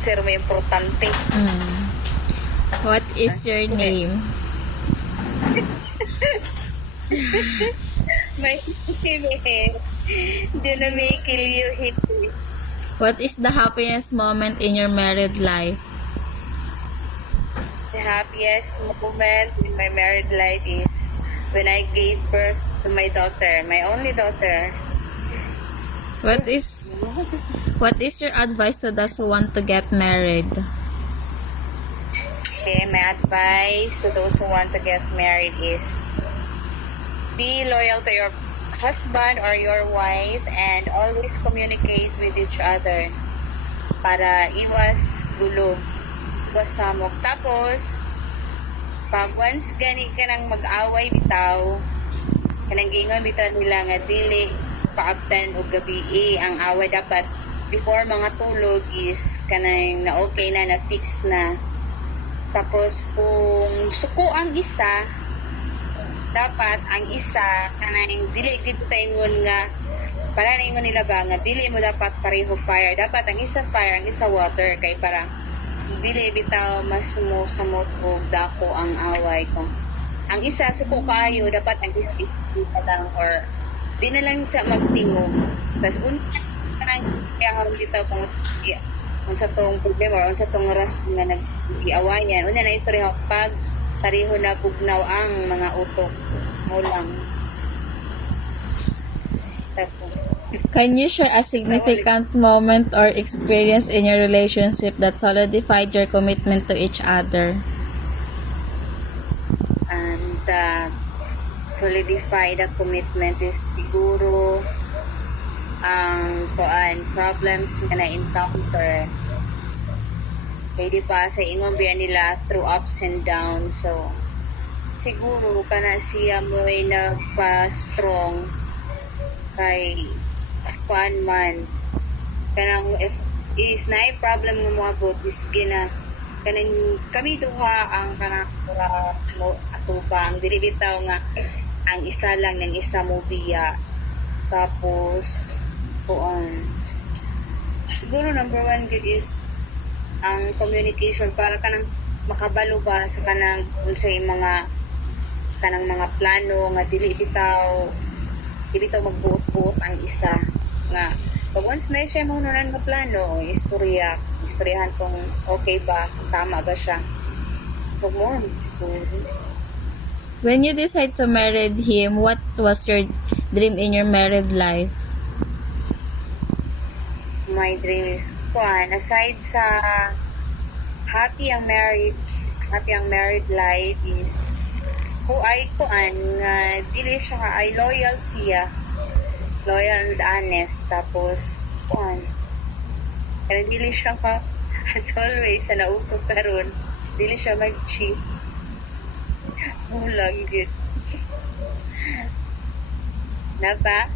consider mo importante. What is your name? May name. Do na may kill you hit me. What is the happiest moment in your married life? The happiest moment in my married life is when I gave birth to my daughter, my only daughter. What is your advice to those who want to get married? Okay, my advice to those who want to get married is be loyal to your husband or your wife and always communicate with each other para iwas gulo, iwas samok. Tapos, pag once gani ka nang mag-away bitaw, kanang gingon bitaw nila nga dili paabtan og gabi ang away dapat before mga tulog is kanang na okay na fix na. Tapos kung suko ang isa, dapat ang isa kanang dili gid taingon nga para ningon nila ba nga dili mo dapat pareho fire, dapat ang isa fire ang isa water kay para dili bitaw mas samot og dako ang away ko. Ang isa suko kaayo dapat ang isa lang or di na lang sa magtingog. Tapos kanang kaya haron bitaw kung sa tong problema o sa tong oras nga nag-iawayan una na istorya pag pareho na bugnaw ang mga utok mo lang. Tapos Can you share a significant moment or experience in your relationship that solidified your commitment to each other? and solidify the commitment is siguro ang problems nga na-encounter kay di pa sa ingon biya nila through ups and downs, so siguro kana siya mo ay nagpa-strong kay kuan man kanang if na problem mo moabot is gina kanang kami duha ang kanang mo atubang dili bitaw nga ang isa lang ng isa mo biya. Tapos kuan siguro number one good is ang communication para kanang makabalo ba sa kanang unsay mga kanang mga plano nga dili bitaw magbuot-buot ang isa nga pag once na siya mahunanan nga plano istoryahan kung okay ba tama ba siya pag mo When you decide to marry him, what was your dream in your married life? my dream is kuan aside sa happy ang married life is who ay kuan nga dili siya nga ay loyal and honest, tapos kuan kaya dili siya pa as always sa nausok karon dili siya mag-cheat ulang gid na ba